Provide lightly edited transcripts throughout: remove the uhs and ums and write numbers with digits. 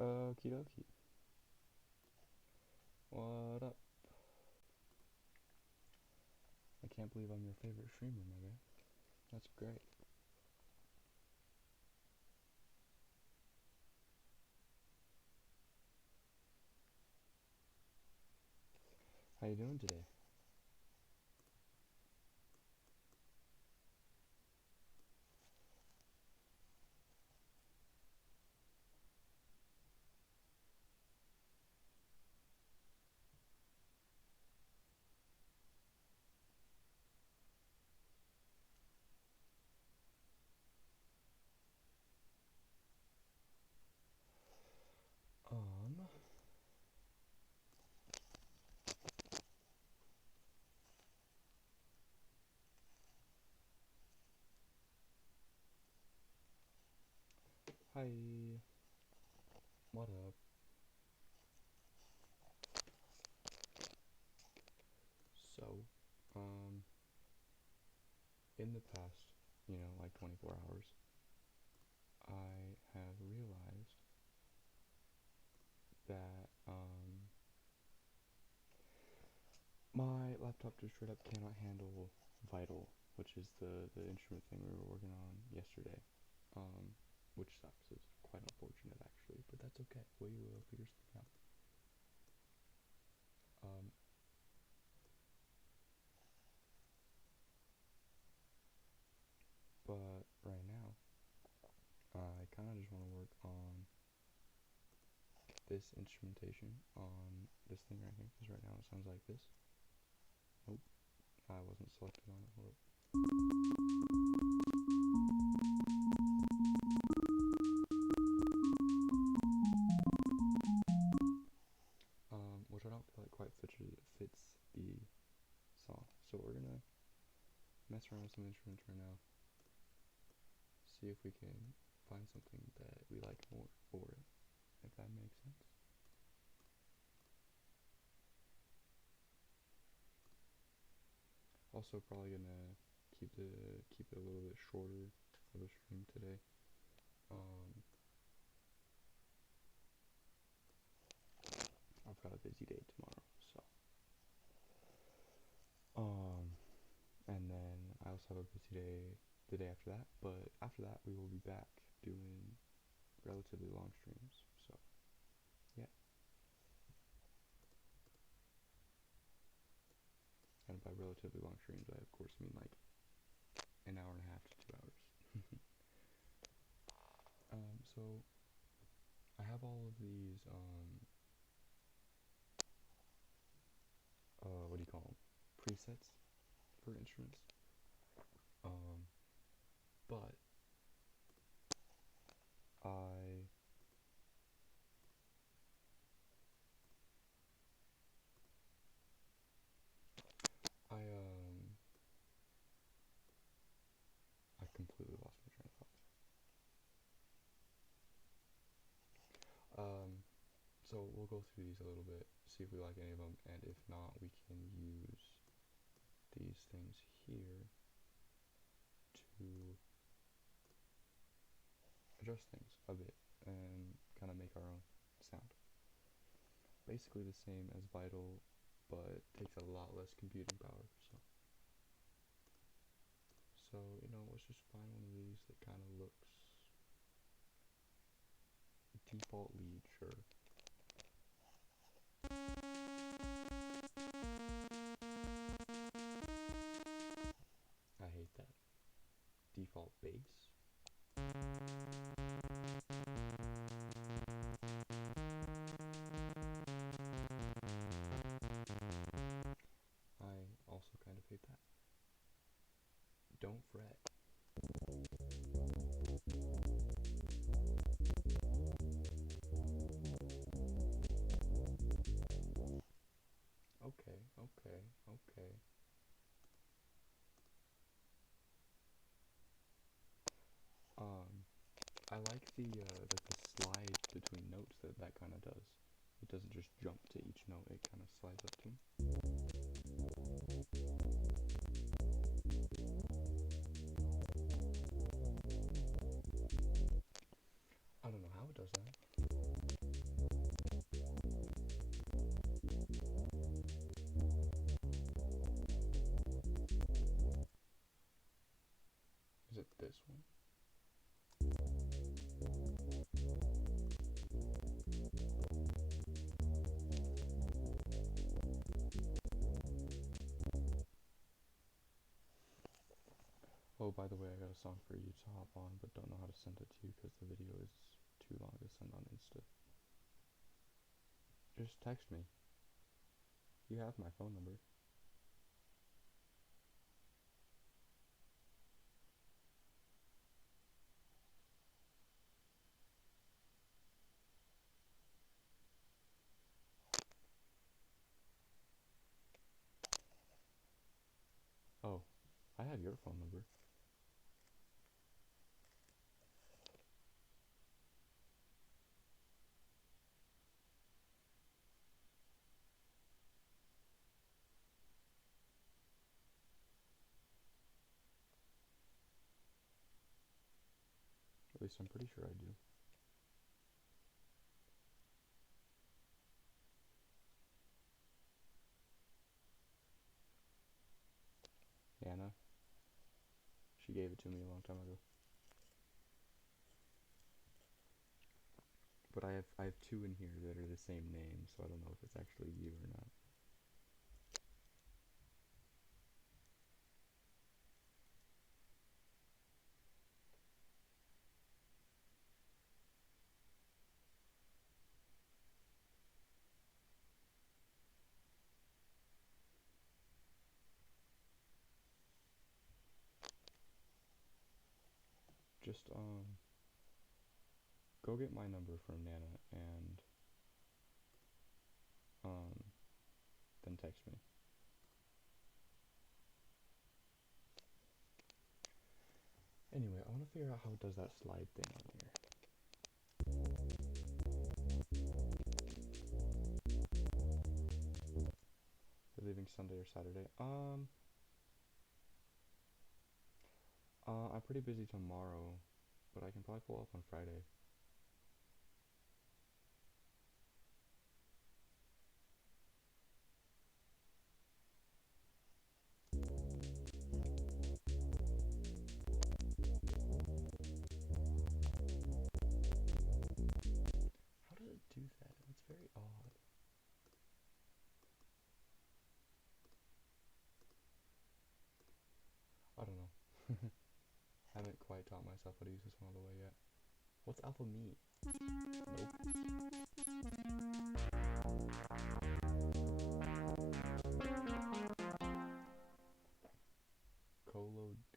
Okie dokie. What up? I can't believe I'm your favorite streamer, my guy. That's great. How you doing today? Um, Hi. What up? So, um, in the past, like 24 hours, I have realized that, my laptop just straight up cannot handle Vital, which is the instrument thing we were working on yesterday. Um, which sucks. It's quite unfortunate actually, but that's okay. We will figure something out. Um, but right now, I kind of just want to work on this instrumentation on this thing right here, because right now it sounds like this. Nope, I wasn't selected on it. Hold up. Which I don't feel like quite fits the song. So we're gonna mess around with some instruments right now, see if we can find something that we like more for it, if that makes sense. Also, probably gonna keep it a little bit shorter of a stream today. Um, I've got a busy day tomorrow, so um, and then I also have a busy day the day after that. But after that, we will be back doing relatively long streams. So yeah, and by relatively long streams, I of course mean like an hour and a half to 2 hours. So I have all of these what do you call them? Presets for instruments. Um, but I I completely lost my train of thought. Um, so we'll go through these a little bit, see if we like any of them, and if not, we can use these things here to adjust things a bit and kind of make our own sound. Basically the same as Vital, but takes a lot less computing power. So let's just find one of these that kind of looks default lead, sure. I hate that. Default bass. I also kind of hate that. Don't fret. Okay, okay, okay. Um, I like the slide between notes that kind of does. It doesn't just jump to each note, it kind of slides up to them. I don't know how it does that. Oh, by the way, I got a song for you to hop on, but don't know how to send it to you because the video is too long to send on Insta. Just text me. You have my phone number. Oh, I have your phone number. At least I'm pretty sure I do. Anna. She gave it to me a long time ago. But I have two in here that are the same name, so I don't know if it's actually you or not. Just go get my number from Nana and then text me. Anyway, I want to figure out how it does that slide thing on here. You're leaving Sunday or Saturday? I'm pretty busy tomorrow, but I can probably pull up on Friday. How does it do that? It's very odd. I don't know. I haven't quite taught myself how to use this one all the way yet. What's alpha mean?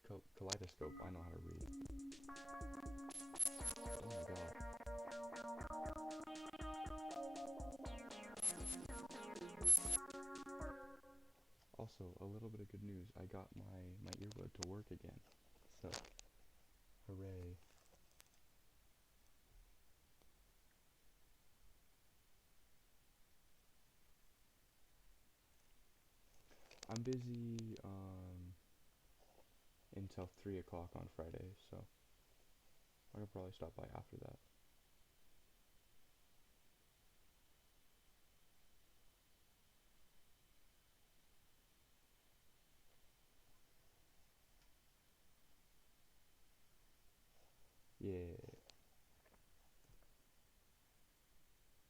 Nope. Kaleidoscope, I know how to read. Oh my god. Also, a little bit of good news. I got my earbud to work again. So, hooray. I'm busy until 3 o'clock on Friday, so I could probably stop by after that. Yeah.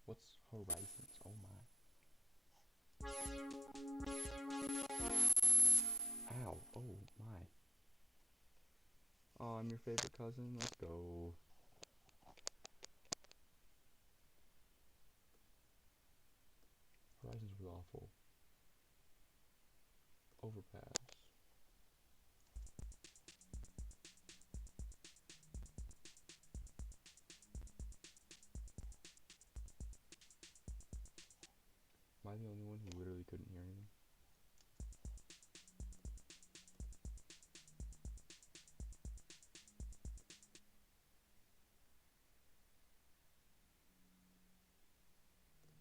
What's Horizons? Oh my. Ow. Oh my. Oh, I'm your favorite cousin. Let's go. Horizons was awful. Overpass. Am I the only one who literally couldn't hear anything?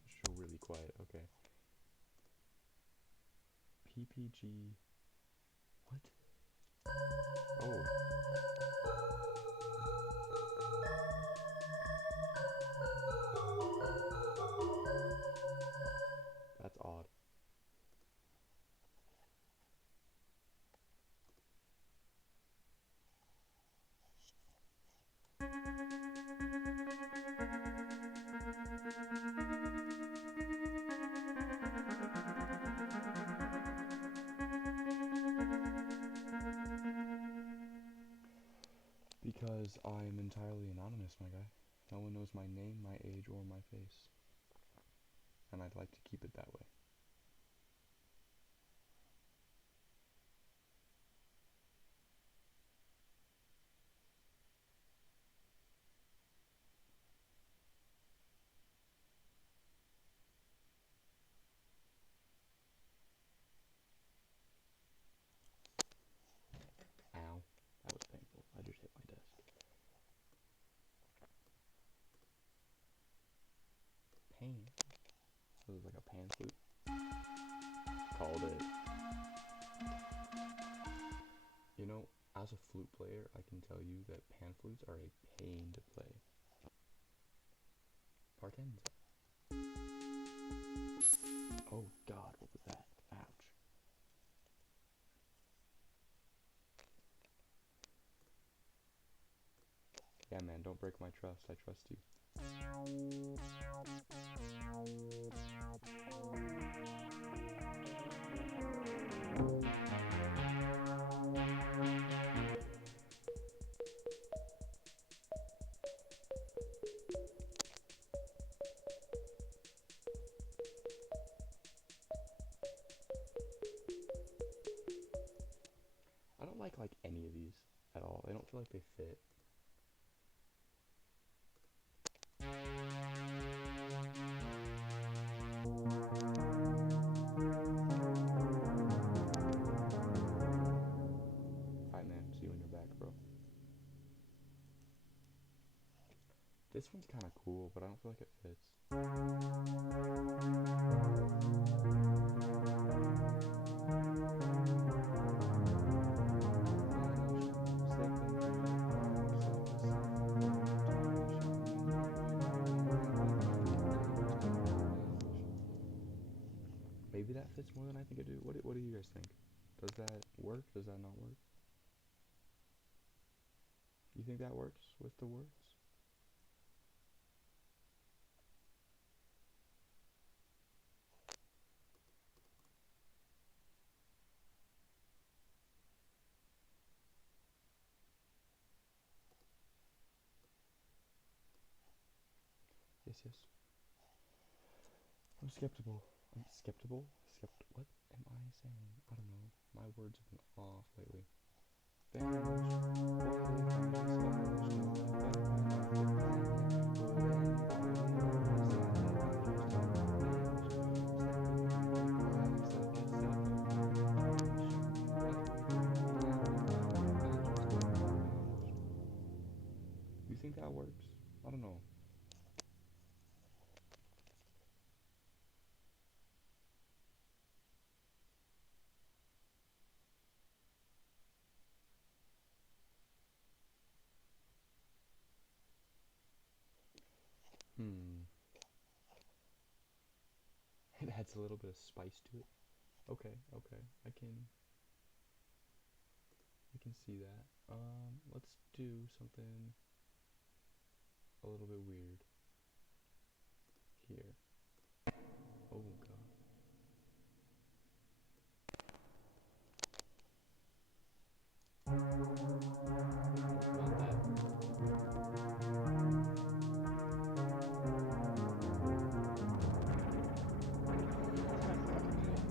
Show really quiet. Okay. PPG. What? Oh. That's odd. entirely anonymous, my guy. No one knows my name, my age, or my face. And I'd like to keep it that way. Ow. That was painful. I just hit my desk. Pain. This is like a pan flute. Called it. You know, as a flute player, I can tell you that pan flutes are a pain to play. Partenza. Oh god, what was that? Ouch. Yeah, man, don't break my trust. I trust you. I don't like any of these at all. I don't feel like they fit. Alright, man. See you when you're back, bro. This one's kind of cool, but I don't feel like it fits. Maybe that fits more than I think it do. What do you guys think? Does that work? Does that not work? You think that works with the words? Yes, yes. I'm skeptical. What am I saying? I don't know. My words have been off lately. You think that works? I don't know. It adds a little bit of spice to it. Okay, I can see that. Let's do something a little bit weird here. Oh god.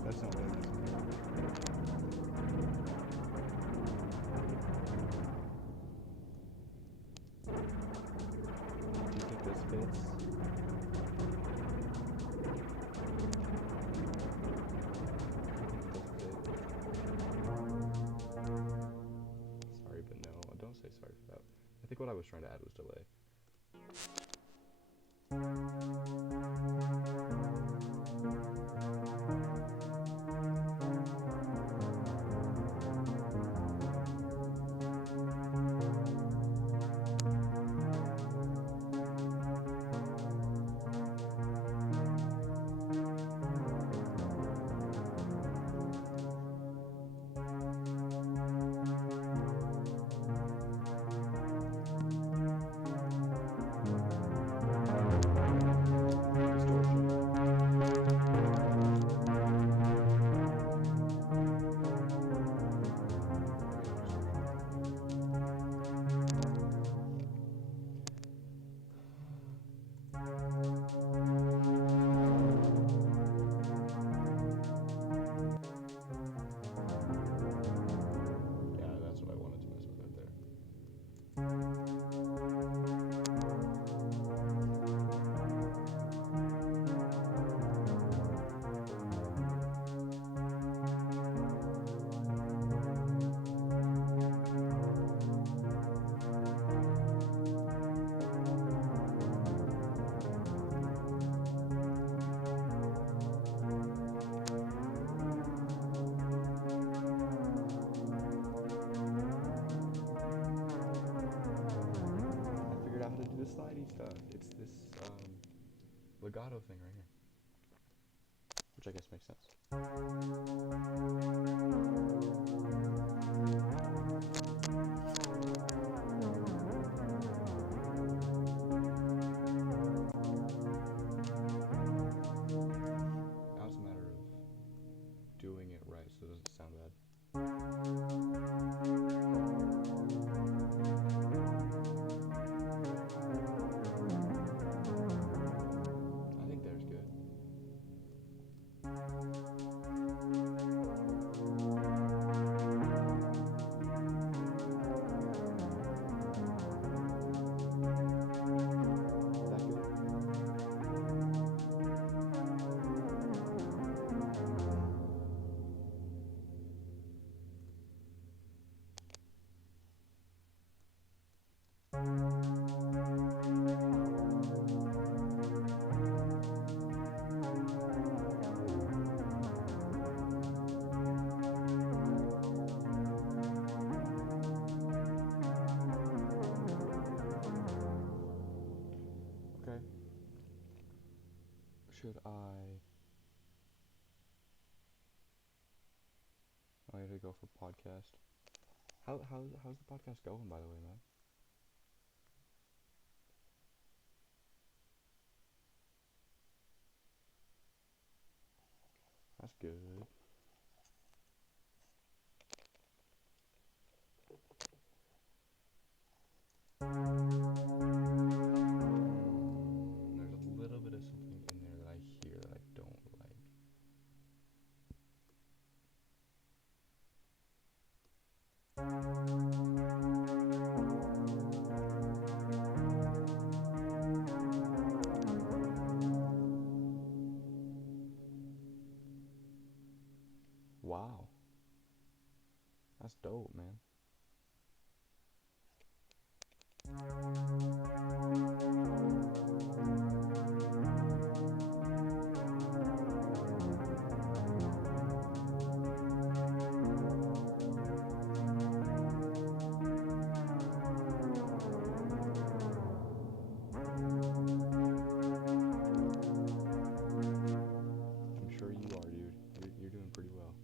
That's not what I was. Do you think this fits? Sorry, but no. Don't say sorry for that. I think what I was trying to add was delay. this slidey stuff. It's this legato thing right here, which I guess makes sense. Now it's a matter of doing it right so it doesn't sound bad. I think there's good. Okay. Should I? I need to go for podcast. How's the podcast going, by the way, man? That's good. There's a little bit of something in there that I hear that I don't like. Wow. That's dope, man. I'm sure you are, dude. You're doing pretty well.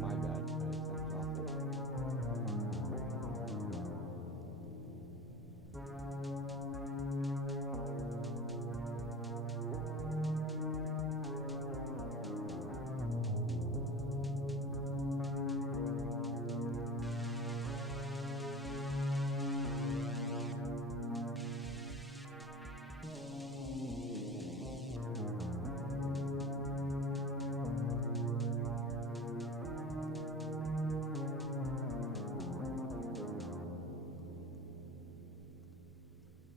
My bad, guys. That was awful.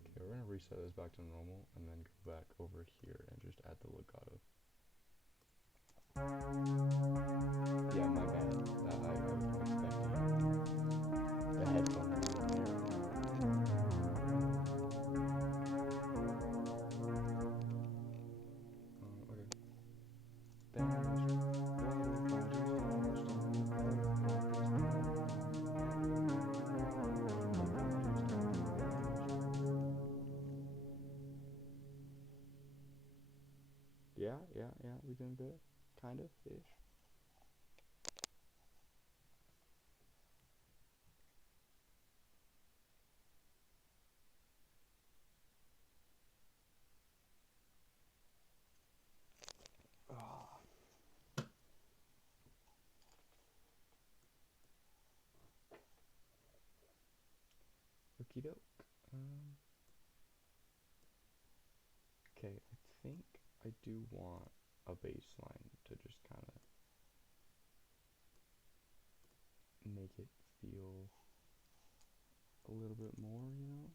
Okay, we're gonna reset this back to normal and then go back over here and just add the legato. Yeah, my bad. I wasn't expecting the headphone to be here. Okay. yeah, we're doing good. Kind of, ish. Ah, okie doke. Okay, I think I do want a baseline to just kind of make it feel a little bit more, you know?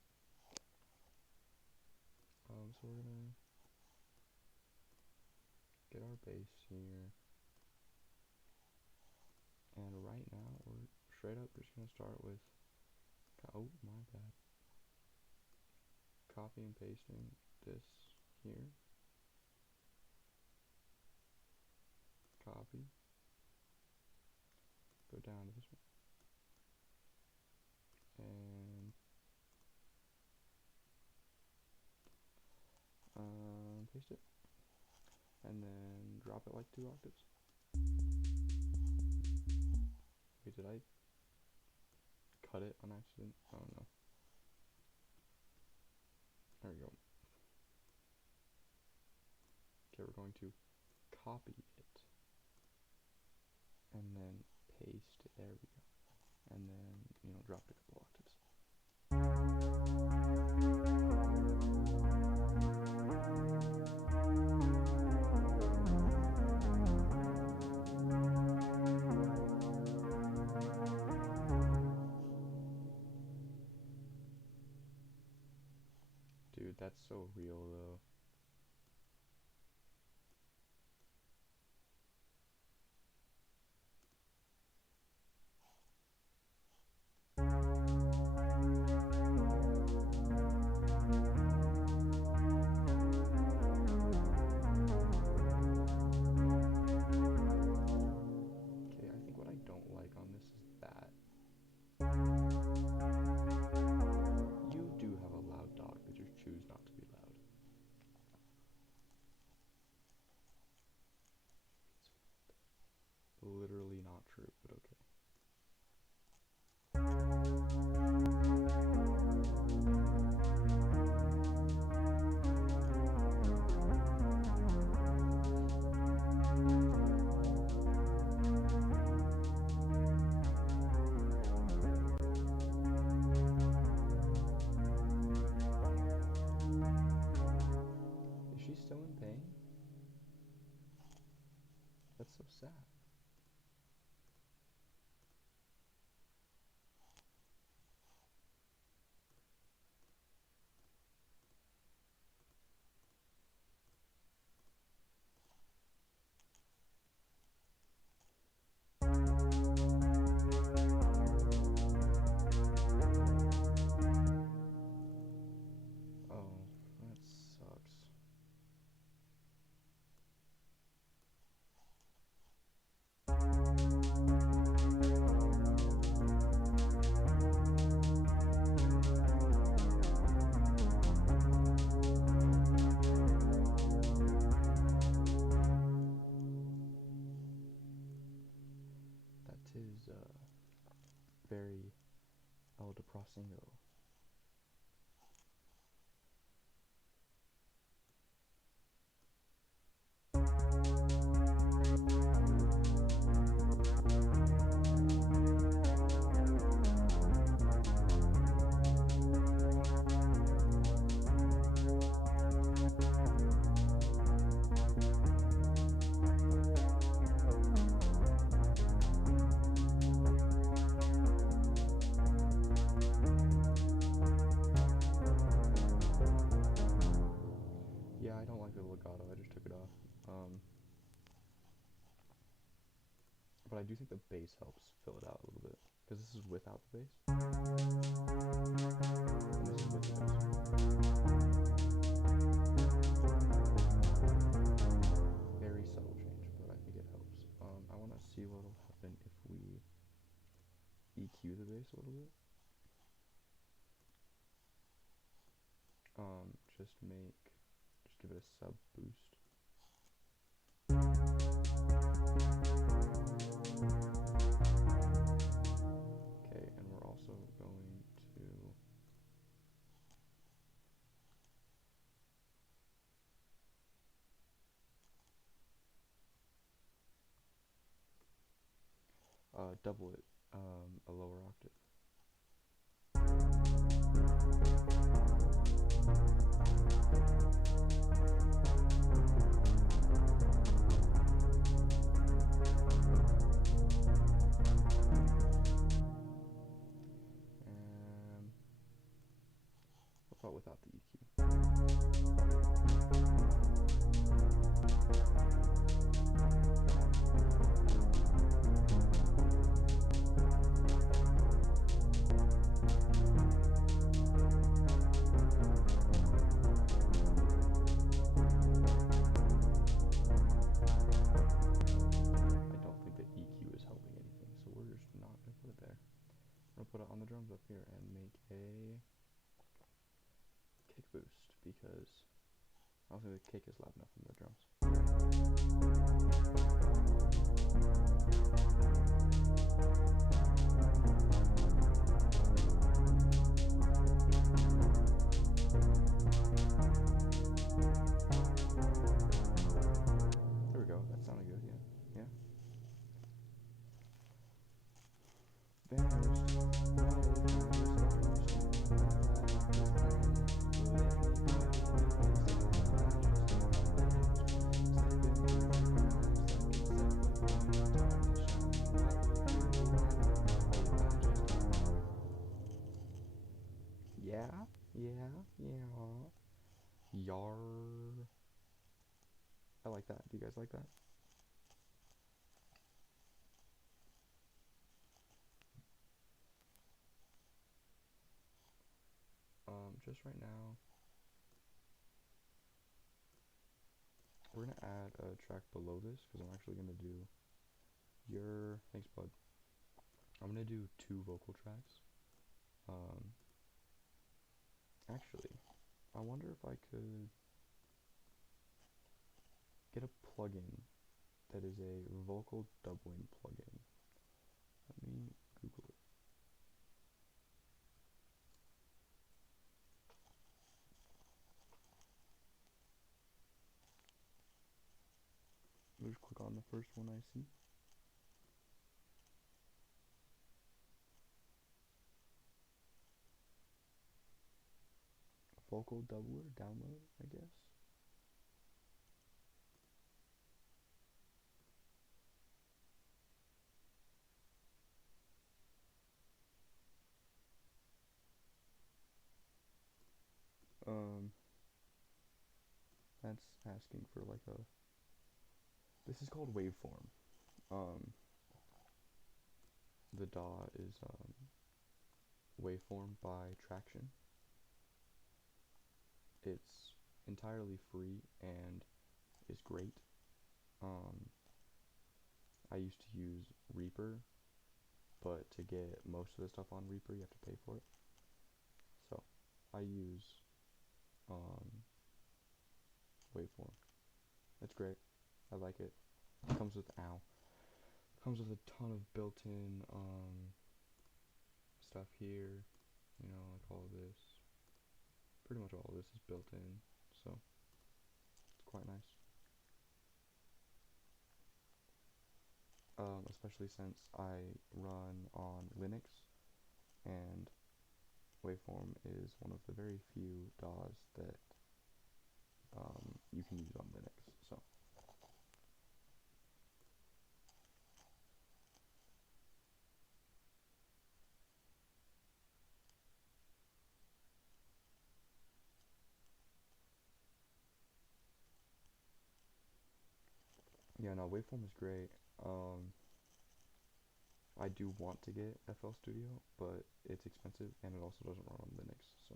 So we're gonna get our base here. And right now, we're straight up just gonna start with, oh, my bad. Copy and pasting this here. Copy. Go down to this one. And paste it. And then drop it like 2 octaves. Wait, did I cut it on accident? I don't know. There we go. Okay, we're going to copy it. And then paste it. There we go. And then, you know, drop it a couple octaves. Dude, that's so real though. Okay, I think what I don't like on this is that you do have a loud dog, but you choose not to be loud. It's literally not true, but okay. Is she still in pain? That's so sad. Oh, that sucks. That is very El Deprasingo. Yeah, I don't like the legato, I just took it off. But I do think the bass helps fill it out a little bit. Because this is without the bass. And this is with the bass. Very subtle change, but I think it helps. I want to see what will happen if we EQ the bass a little bit. Just give it a sub boost. double it a lower octave. What about without the EQ? EQ is helping anything, so we're just not going to put it there. We're going to put it on the drums up here and make a kick boost, because I don't think the kick is loud enough in the drums. There we go, that sounded good, yeah. Yeah. Yar. I like that. Do you guys like that? Just right now, we're gonna add a track below this, because I'm actually gonna do thanks bud. I'm gonna do 2 vocal tracks. Actually, I wonder if I could get a plugin that is a vocal doubling plugin. Let me Google it. Let me just click on the first one I see. Vocal doubler download, I guess. That's asking for like a. This is called waveform. The DAW is waveform by Traction. It's entirely free and is great. I used to use Reaper, but to get most of the stuff on Reaper, you have to pay for it. So I use Waveform. It's great. I like it. It comes with comes with a ton of built-in stuff here. You know, like all of this. Pretty much all of this is built in, so it's quite nice. Especially since I run on Linux, and Waveform is one of the very few DAWs that you can use on Linux. So yeah, no, Waveform is great. I do want to get FL Studio, but it's expensive and it also doesn't run on Linux, so.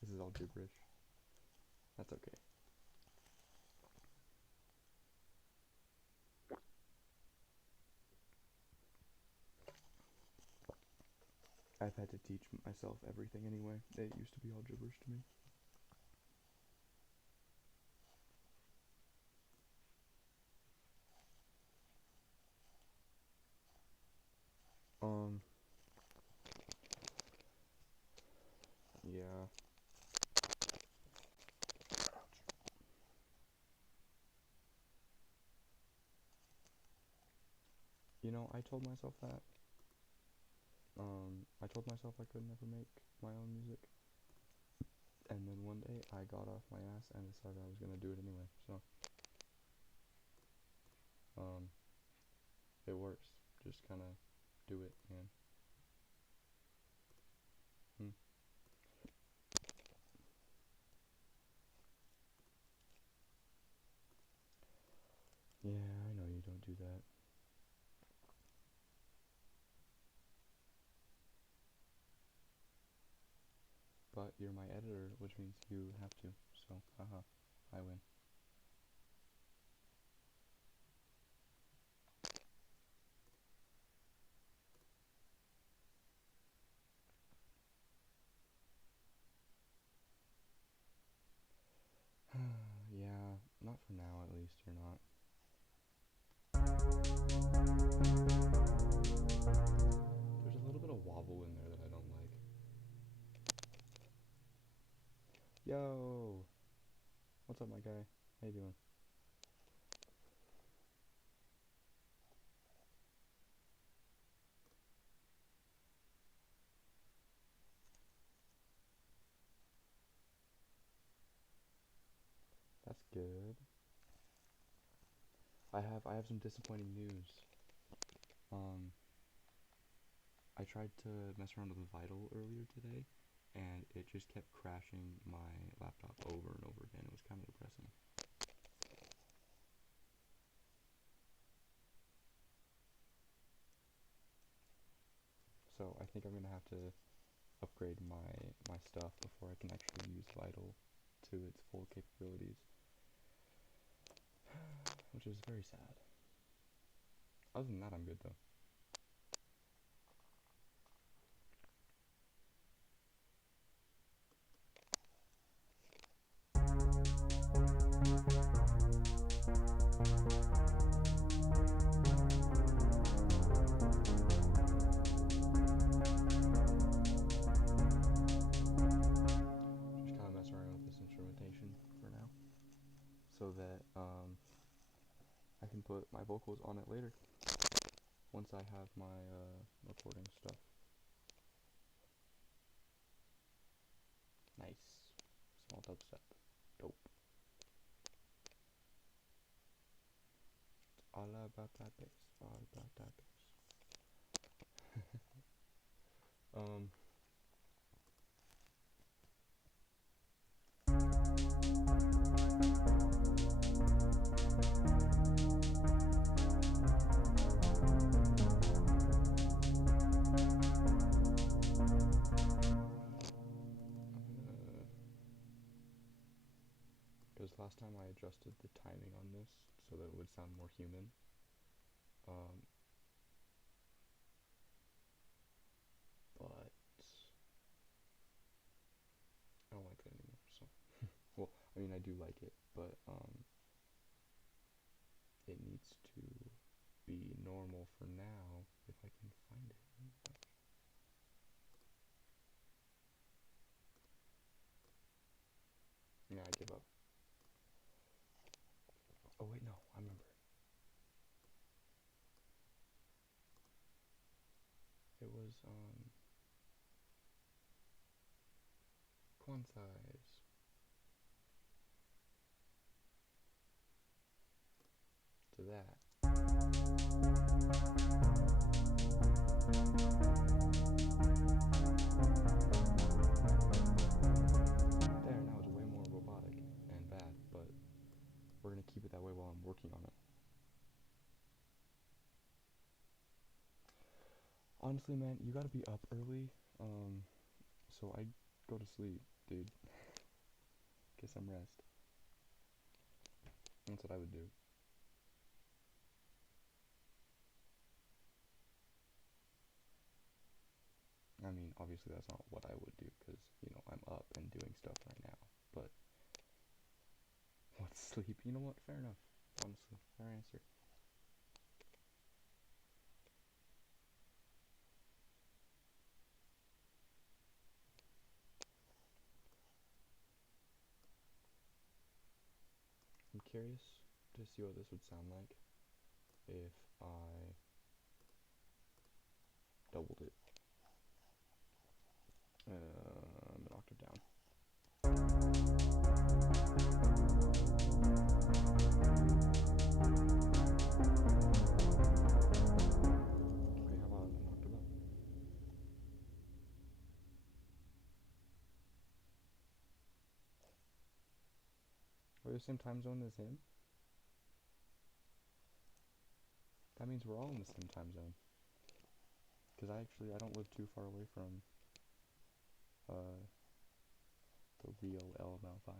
This is all gibberish. That's okay. I've had to teach myself everything anyway. It used to be all gibberish to me. Yeah. I told myself that. I told myself I could never make my own music, and then one day I got off my ass and decided I was gonna do it anyway. So, um, it works. Just kind of do it, man. Hmm. Yeah, I know you don't do that. But you're my editor, which means you have to. So, haha, I win. Yeah, not for now at least, you're not. There's a little bit of wobble in there that I don't like. Yo! What's up, my guy? How you doing? That's good. I have some disappointing news. Um, I tried to mess around with Vital earlier today, and it just kept crashing my laptop over and over again. It was kind of depressing. So I think I'm gonna have to upgrade my stuff before I can actually use Vital to its full capabilities, which is very sad. Other than that, I'm good though. Just kind of mess around with this instrumentation for now, so that I can put my vocals on it later once I have my recording stuff. Nice. Small dubstep. Dope. All about that bass. All about that bass. um. Because last time I adjusted the timing on this so that it would sound more human. Um, but I don't like it anymore. So, well, I mean, I do like it, but it needs to be normal for now if I can find it. Yeah, I give up. Oh wait, no, I remember. It was quantize. To that. There, now it's way more robotic and bad, but we're gonna keep it that way while I'm working on it. Honestly, man, you gotta be up early. So I go to sleep, dude. Get some rest. That's what I would do. I mean, obviously that's not what I would do because, I'm up and doing stuff right now. But what's sleep? You know what? Fair enough. Honestly, fair answer. I'm curious to see what this would sound like if I We're the same time zone as him? That means we're all in the same time zone. Because I don't live too far away from, the real LML5.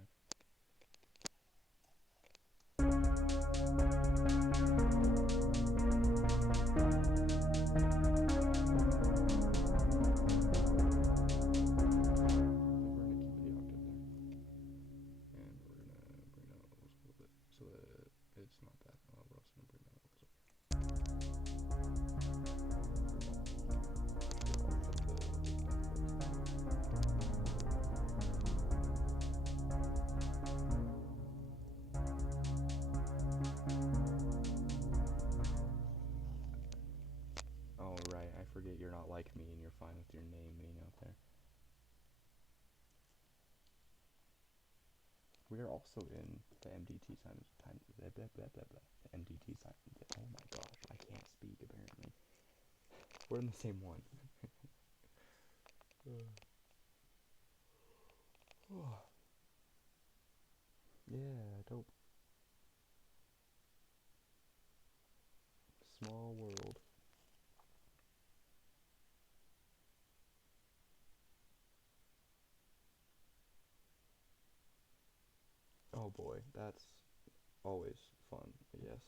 Forget you're not like me and you're fine with your name being out there. We are also in the MDT time. The MDT time. Oh my gosh, I can't speak apparently. We're in the same one. Yeah, dope. Small world. Oh boy, that's always fun, I guess.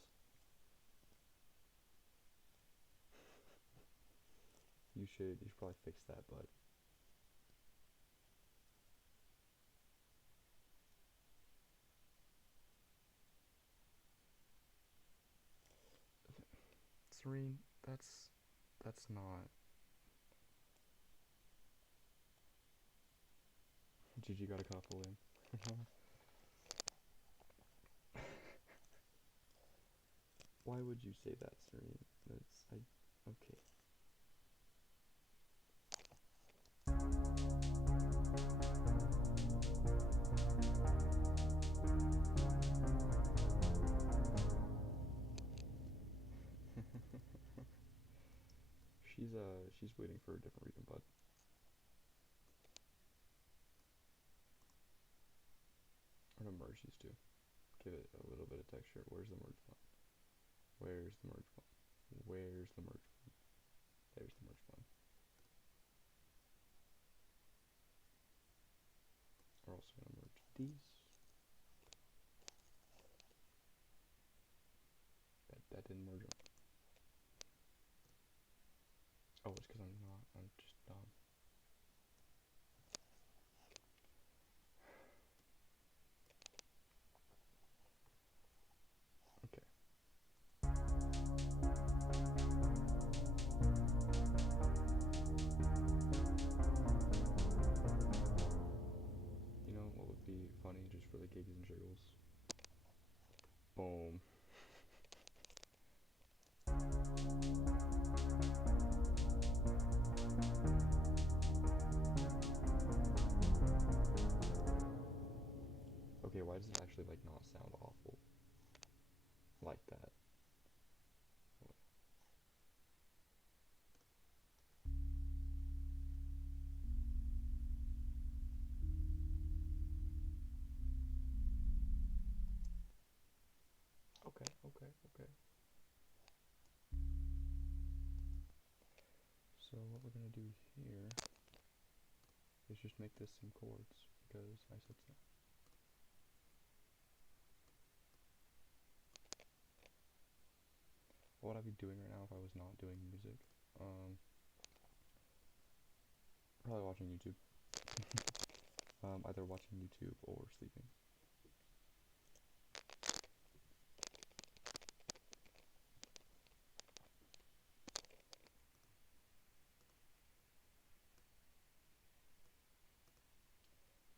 You should probably fix that, bud. Serene, that's not. Gigi got a couple in. Why would you say that, Serene? Okay. She's waiting for a different reason, bud. I'm gonna merge these two. Give it a little bit of texture. Where's the merge button? Where's the merge button? Where's the merge button? There's the merge button. We're also gonna merge these. That didn't merge them. Oh, it's because I'm just dumb. Okay. You know what would be funny just for the gigs and jiggles? Boom. Okay, why does it actually like not sound awful like that? Okay. So what we're gonna do here is just make this some chords because I said so. What would I be doing right now if I was not doing music? Probably watching YouTube. Either watching YouTube or sleeping.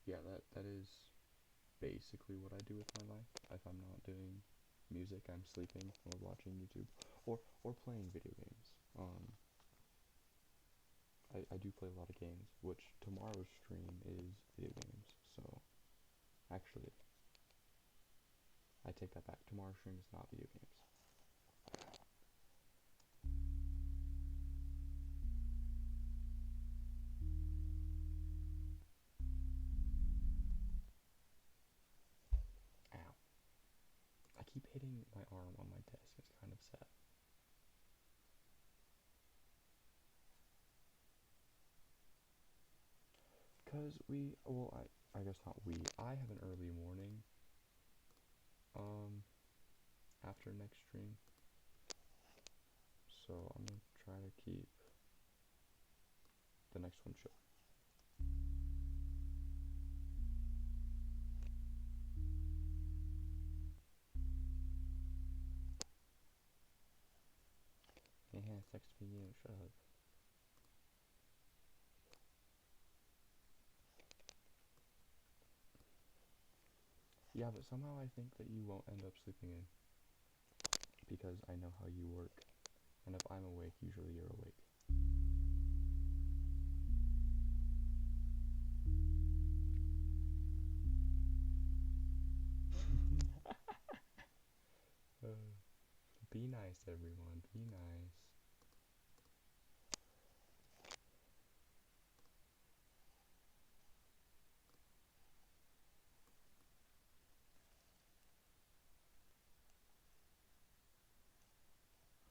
Yeah, that is basically what I do with my life. If I'm not doing music, I'm sleeping or watching YouTube or playing video games. I do play a lot of games, which tomorrow's stream is video games. So actually, I take that back. Tomorrow's stream is not video games. Ow. Cause I guess not we. I have an early morning. After next stream, so I'm gonna try to keep the next one chill. Yeah, text me you. Shut up. Yeah, but somehow I think that you won't end up sleeping in because I know how you work, and if I'm awake, usually you're awake. Be nice, everyone. Be nice.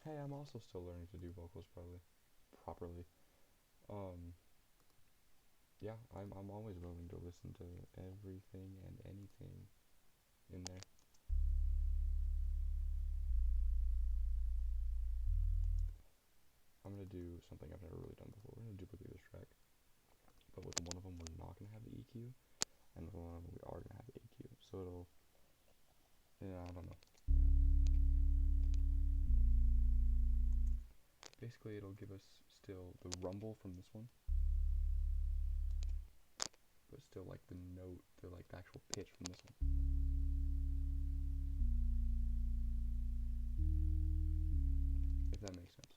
Hey, I'm also still learning to do vocals properly. Um, yeah, I'm always willing to listen to everything and anything in there. I'm gonna do something I've never really done before. We're gonna duplicate this track, but with one of them we're not gonna have the EQ, and with one of them we are gonna have the EQ. So it'll, yeah, I don't know. Basically, it'll give us still the rumble from this one, but still like the note, the actual pitch from this one. If that makes sense.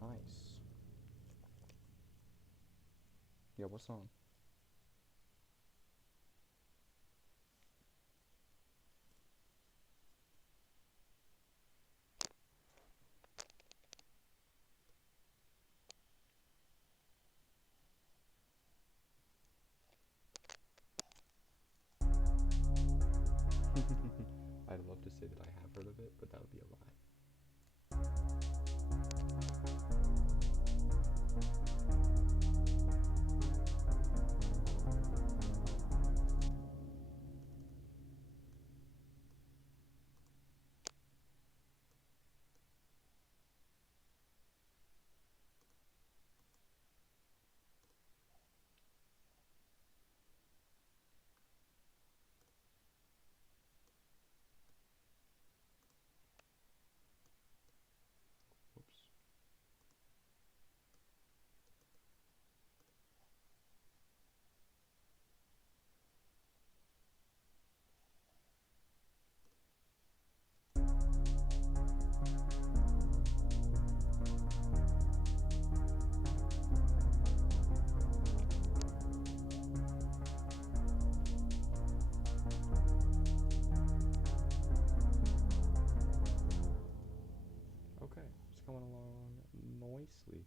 Nice. Yeah, what song? I'd love to say that I have heard of it, but that would be a lie. Whoops. Okay, it's coming along nicely.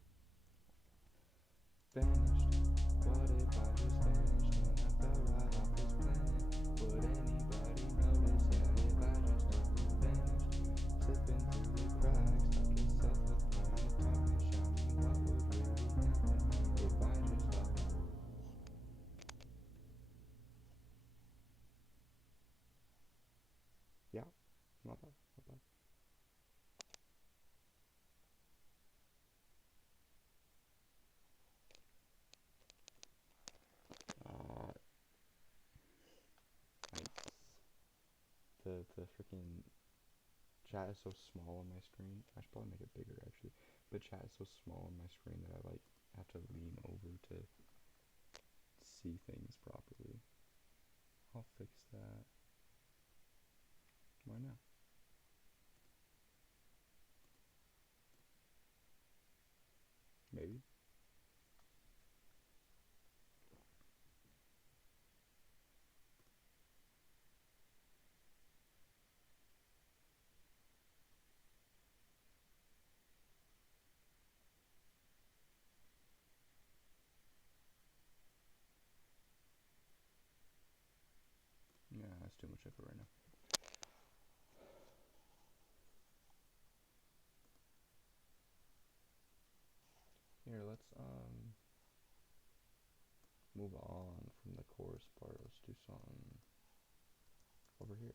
Vanished. What if I just vanished and I fell right off this planet? Would anybody notice? Yeah, if I just vanished, slipping through the cracks like a self-appointed tarnish. I mean, what would really happen if I just Yeah, not bad, not bad. Nice. The freaking chat is so small on my screen. I should probably make it bigger actually. But chat is so small on my screen that I have to lean over to see things properly. I'll fix that. Why not? Maybe. Yeah, that's too much effort right now. move on from the chorus part. Let's do some over here.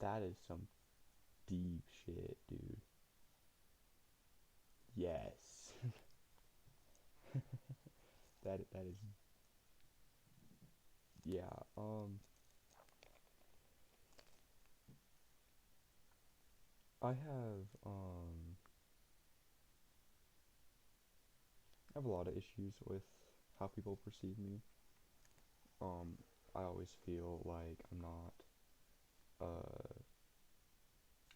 That is some deep shit, dude. Yes. That is, yeah. I have a lot of issues with how people perceive me. Um, I always feel like I'm not, uh,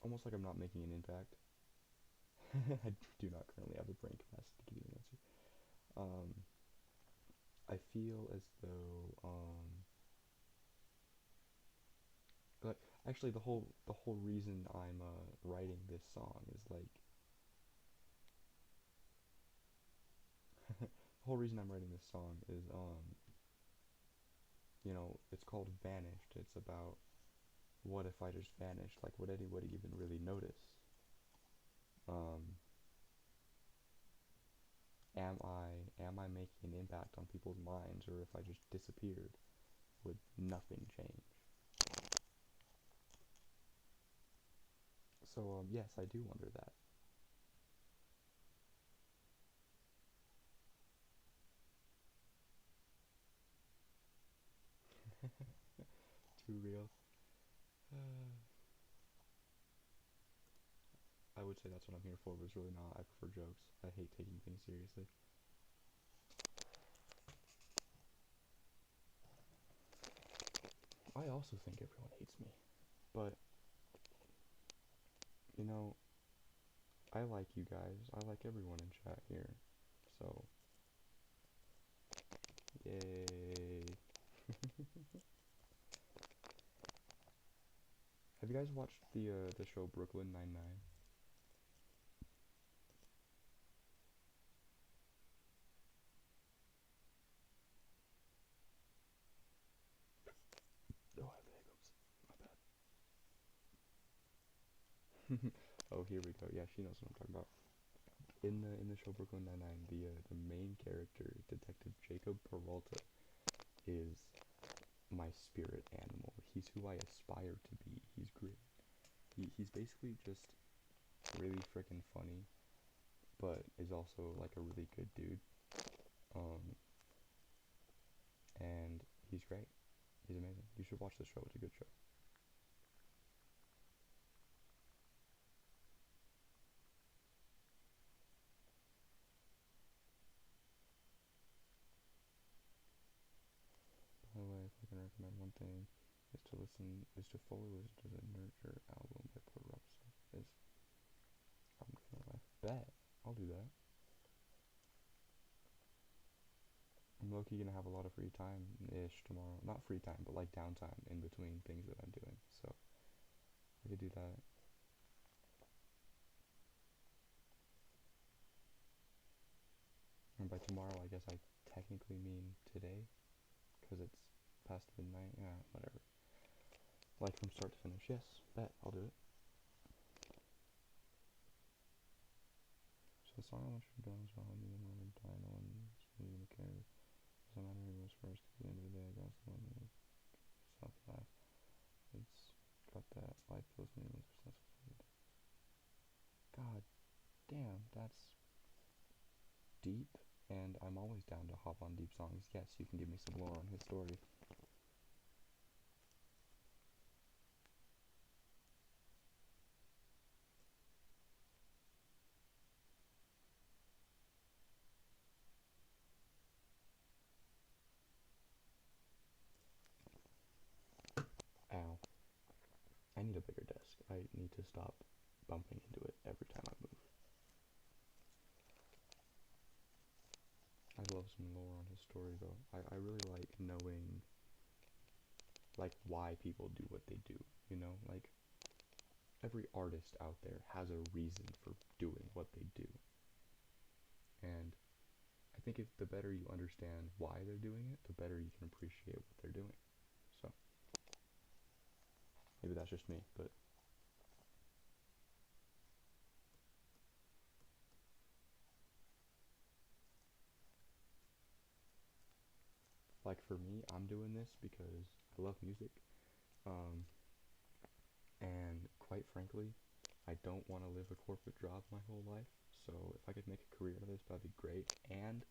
almost like I'm not making an impact. I do not currently have the brain capacity to give you an answer. Um, I feel as though, like, actually, the whole reason I'm writing this song is like, the whole reason I'm writing this song is, it's called Vanished. It's about what if I just vanished? Like, would anybody even really notice? Um, am I making an impact on people's minds, or if I just disappeared, would nothing change? So yes, I do wonder that. Too real. I would say that's what I'm here for, but it's really not. I prefer jokes. I hate taking things seriously. I also think everyone hates me, but you know, I like you guys. I like everyone in chat here. So, yay. Have you guys watched the show Brooklyn Nine-Nine? Oh, I have the hiccups. My bad. Oh, here we go. Yeah, she knows what I'm talking about. In the show Brooklyn Nine-Nine, the main character, Detective Jacob Peralta, is my spirit animal. He's who I aspire to be. He's great. He's basically just really freaking funny, but is also like a really good dude. Um, and he's great. He's amazing. You should watch the show. It's a good show. By the way, if I can recommend one thing, is to fully listen to the Nurture album by Corruption. Is album of my life. Bet I'll do that. I'm low-key gonna have a lot of free time ish tomorrow. Not free time, but like downtime in between things that I'm doing. So I could do that. And by tomorrow, I guess I technically mean today, because it's past midnight. Yeah, whatever. Like from start to finish. Yes, bet I'll do it. So the song I want you to done is behind me and when I die, no one's really gonna care. Doesn't matter who goes first, cause at the end of the day, I got the one who self life. It's got that life feels meaningless or senseless. God damn, that's deep, and I'm always down to hop on deep songs. Yes, you can give me some lore on his story. Ow. I need a bigger desk. I need to stop bumping into it every time I move. I love some lore on his story, though. I really like knowing like why people do what they do, you know? Like every artist out there has a reason for doing what they do. And I think if the better you understand why they're doing it, the better you can appreciate what they're doing. So maybe that's just me, but like for me, I'm doing this because I love music. Um, and quite frankly, I don't want to live a corporate job my whole life. So if I could make a career out of this, that'd be great. And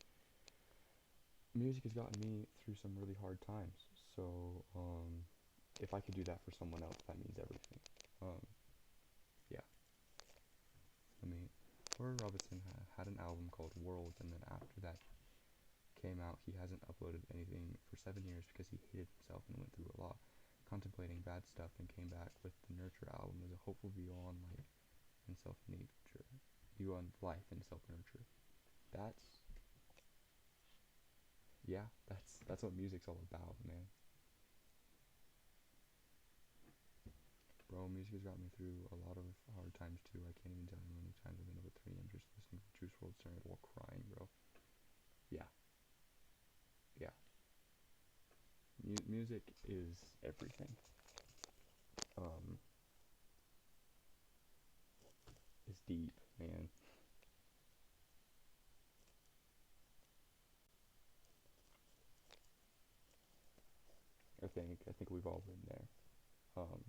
music has gotten me through some really hard times. So if I could do that for someone else, that means everything. Um, yeah. I mean, Roy Robinson had an album called World, and then after that came out, he hasn't uploaded anything for 7 years because he hated himself and went through a lot, contemplating bad stuff, and came back with the Nurture album as a hopeful view on life and self-nature, view on life and self-nurture. That's yeah, that's what music's all about, man. Bro, music has got me through a lot of hard times too. I can't even tell you how many times I've been up at 3 a.m. just listening to Juice WRLD staring at the wall crying, bro. Yeah, yeah. Music is everything. Um, it's deep, man. I think we've all been there. Um,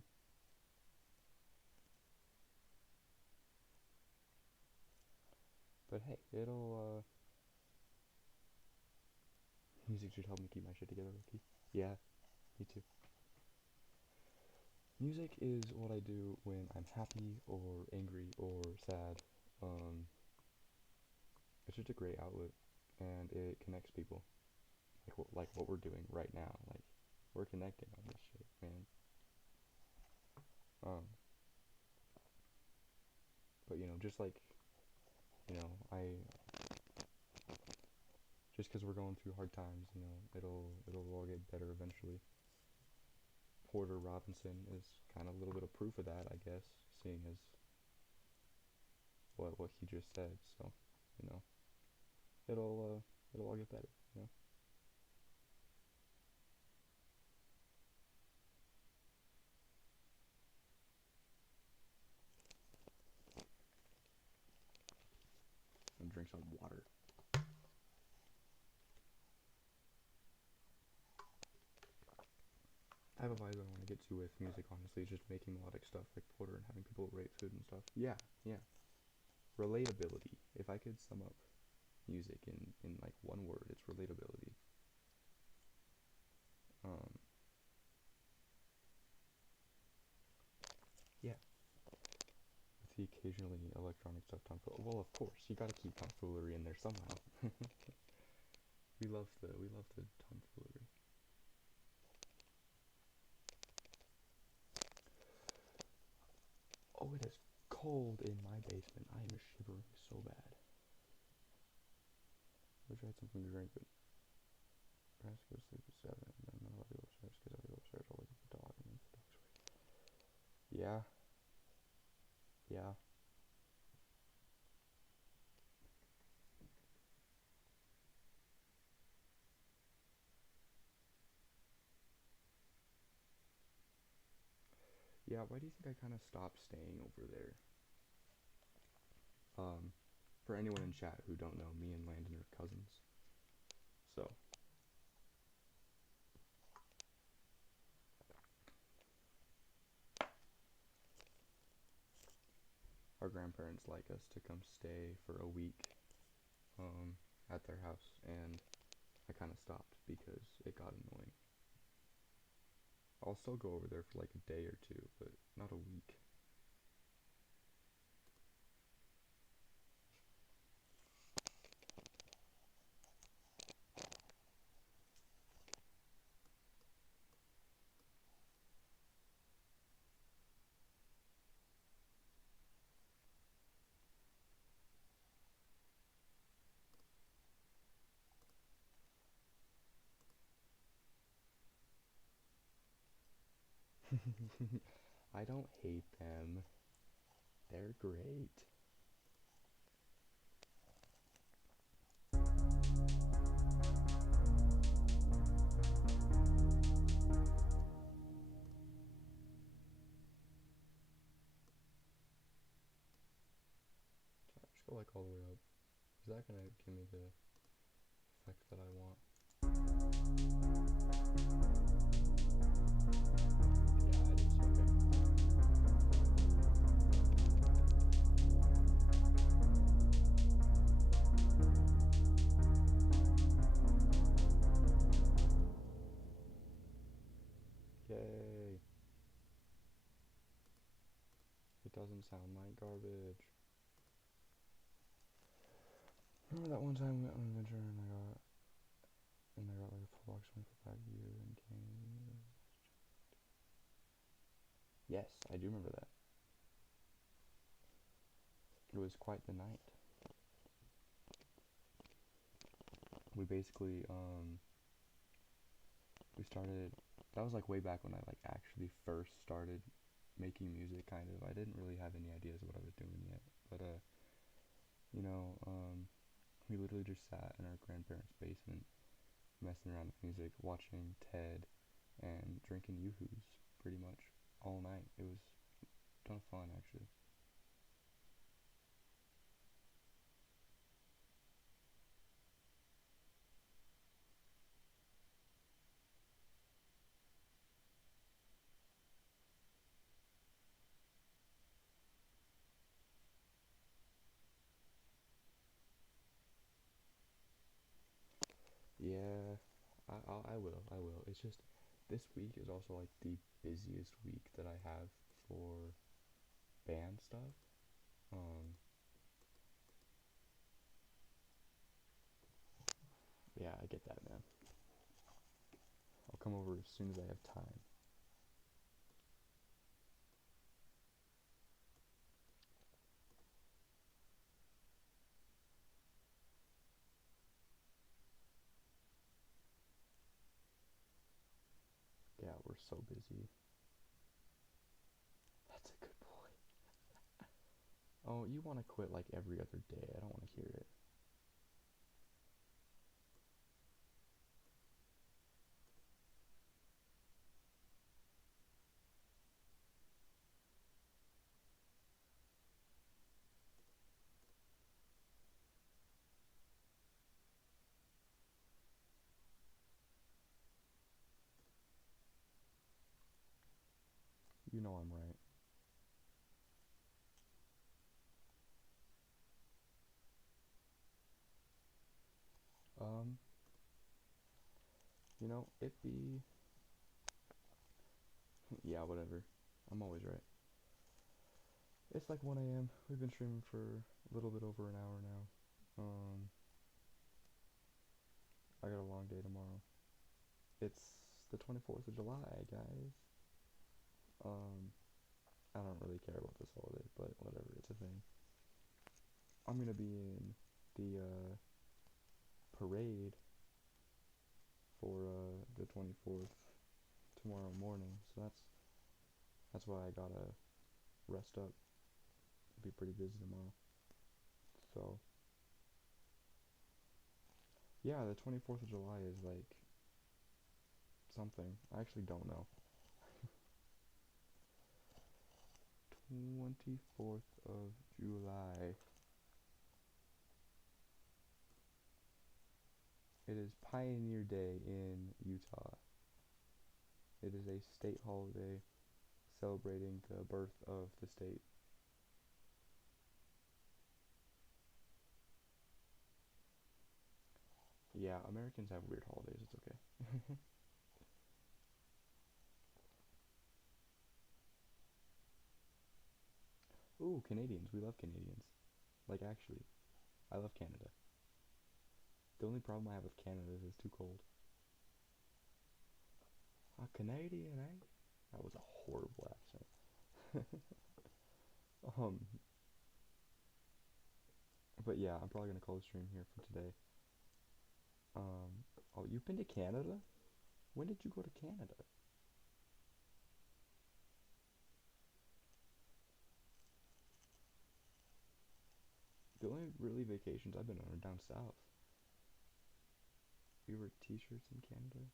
but hey, music should help me keep my shit together, Ricky. Yeah, me too. Music is what I do when I'm happy or angry or sad. Um, it's just a great outlet, and it connects people. Like what we're doing right now. Like we're connecting on this shit, man. Um, but just like I just because we're going through hard times, it'll all get better eventually. Porter Robinson is kind of a little bit of proof of that, I guess, seeing as what he just said. So, you know, it'll all get better. You know, and drink some water. I have a vibe I want to get to with music. Honestly, just making melodic stuff like Porter and having people rate food and stuff. Yeah, yeah. Relatability. If I could sum up music in like one word, it's relatability. Um, yeah. With the occasionally electronic stuff, tomfoolery. Well, of course, you gotta keep tomfoolery in there somehow. we love the tomfoolery. Oh, it is cold in my basement. I am shivering so bad. Wish I had something to drink, but I have to go to sleep at 7, and then I'm not allowed to go upstairs because if I go upstairs, I'll wake up the dog, and then the dog's awake. Yeah, yeah. Yeah, why do you think I kind of stopped staying over there? Um, for anyone in chat who don't know, me and Landon are cousins. So, our grandparents like us to come stay for a week um, at their house, and I kind of stopped because it got annoying. I'll still go over there for like a day or two, but not a week. I don't hate them. They're great. So just go like all the way up. Is that gonna give me the effect that I want? Yeah, it is. Okay. Yay. It doesn't sound like garbage. Remember that one time we went on an adventure and I got like a full box 24 pack beer and came. Yes, I do remember that. It was quite the night. We basically we started, that was like way back when I like actually first started making music kind of. I didn't really have any ideas of what I was doing yet. But you know, we literally just sat in our grandparents' basement messing around with music, watching Ted and drinking yoo-hoos pretty much all night. It was a ton of fun actually. Yeah, I will. I will. It's just this week is also like the busiest week that I have for band stuff. Um, yeah, I get that, man. I'll come over as soon as I have time. Yeah, we're so busy. That's a good point. Oh, you want to quit like every other day? I don't want to hear it. You know I'm right. Um, it be yeah, whatever. I'm always right. It's like 1 a.m. We've been streaming for a little bit over an hour now. I got a long day tomorrow. It's the 24th of July, guys. Um, I don't really care about this holiday, but whatever, it's a thing. I'm gonna be in the parade for the 24th tomorrow morning, so that's why I gotta rest up. Be pretty busy tomorrow. So yeah, the 24th of July is like something. I actually don't know. 24th of July. It is Pioneer Day in Utah. It is a state holiday celebrating the birth of the state. Yeah, Americans have weird holidays. It's okay. Ooh, Canadians. We love Canadians. Like, actually, I love Canada. The only problem I have with Canada is it's too cold. A Canadian, eh? That was a horrible accent. um, but yeah, I'm probably gonna call the stream here for today. Um, oh, you've been to Canada? When did you go to Canada? The only really vacations I've been on are down south. We wear t-shirts in Canada.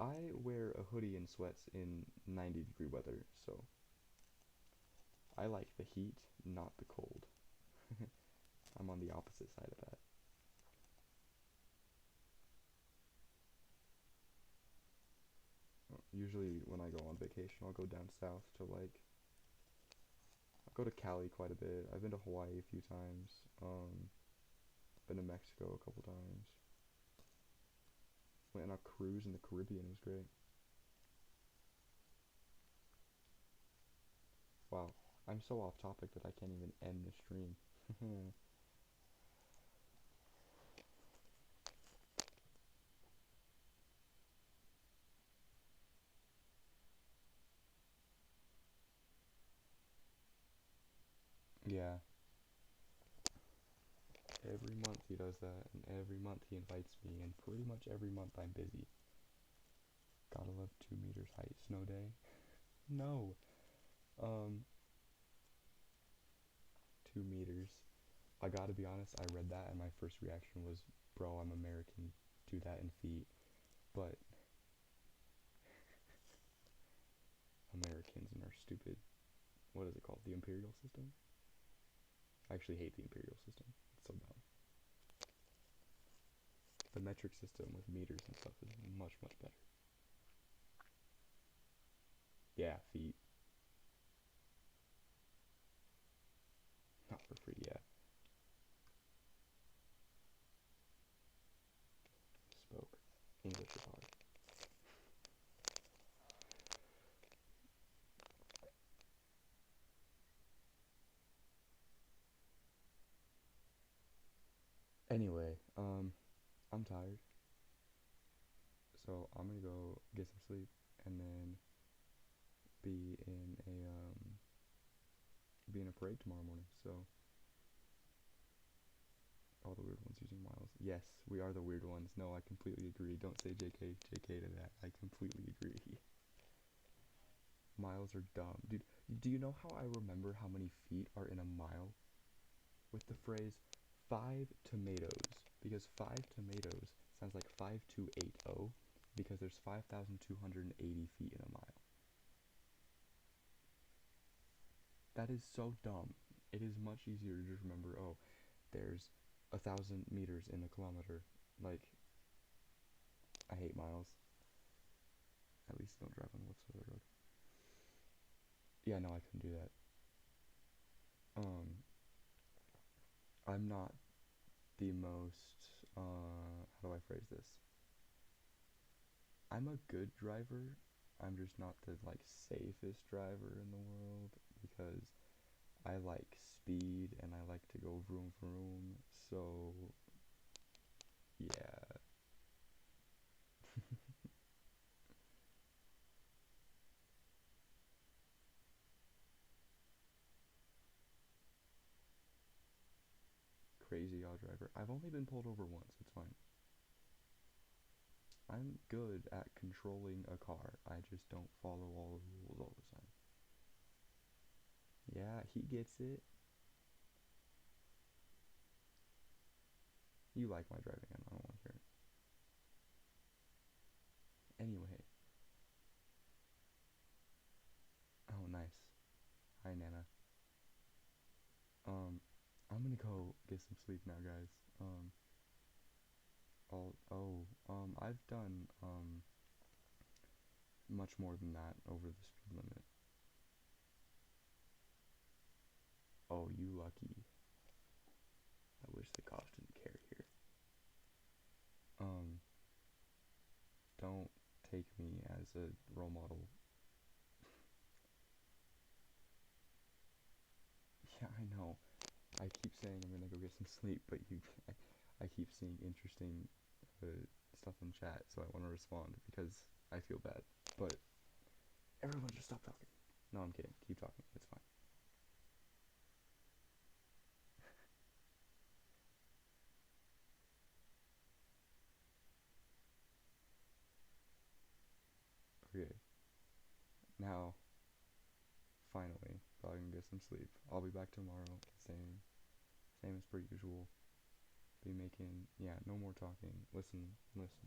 I wear a hoodie and sweats in 90-degree weather, so I like the heat, not the cold. I'm on the opposite side of that. Usually when I go on vacation, I'll go down south to like I go to Cali quite a bit. I've been to Hawaii a few times. Been to Mexico a couple times. Went on a cruise in the Caribbean. It was great. Wow, I'm so off topic that I can't even end the stream. Yeah, every month he does that, and every month he invites me, and pretty much every month I'm busy. Gotta love 2 meters height snow day. No, um, 2 meters. I gotta be honest, I read that and my first reaction was, bro, I'm American, do that in feet. But Americans and our stupid, what is it called? The imperial system? I actually hate the imperial system. It's so dumb. The metric system with meters and stuff is much, much better. Yeah, feet. Not for free, yeah. Spoke. English is hard. Anyway, I'm tired. So I'm gonna go get some sleep and then be in a parade tomorrow morning. So all the weird ones using miles. Yes, we are the weird ones. No, I completely agree. Don't say JK, JK to that. I completely agree. Miles are dumb. Dude, do you know how I remember how many feet are in a mile? With the phrase 5 tomatoes. Because 5 tomatoes sounds like 5280 because there's 5,280 feet in a mile. That is so dumb. It is much easier to just remember, oh, there's 1,000 meters in a kilometer. Like, I hate miles. At least don't drive on the left side of the road. Yeah, no, I couldn't do that. Um, I'm not the most, how do I phrase this? I'm a good driver. I'm just not the, like, safest driver in the world because I like speed and I like to go vroom vroom. So, yeah. Crazy odd driver. I've only been pulled over once. It's fine. I'm good at controlling a car. I just don't follow all the rules all the time. Yeah, he gets it. You like my driving, I don't want to hear it. Anyway. Oh, nice. Hi, Nana. Um, I'm gonna go get some sleep now, guys. I've done, much more than that over the speed limit. Oh, you lucky. I wish the cops didn't care here. Um, don't take me as a role model. Yeah, I know. I keep saying I'm gonna go get some sleep, but I keep seeing interesting stuff in chat, so I want to respond because I feel bad. But everyone just stop talking. No, I'm kidding. Keep talking. It's fine. Okay. Now, finally, probably gonna get some sleep. I'll be back tomorrow, same Same as per usual. Be making, yeah, no more talking. Listen, listen.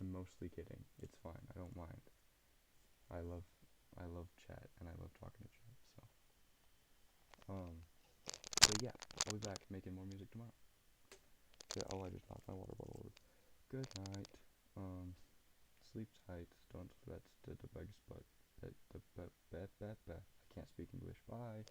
I'm mostly kidding. It's fine. I don't mind. I love, I love chat and I love talking to chat. So yeah, I'll be back making more music tomorrow. Yeah, oh, I just knocked my water bottle over. Good night. Sleep tight. Don't let the bugs but I can't speak English. Bye.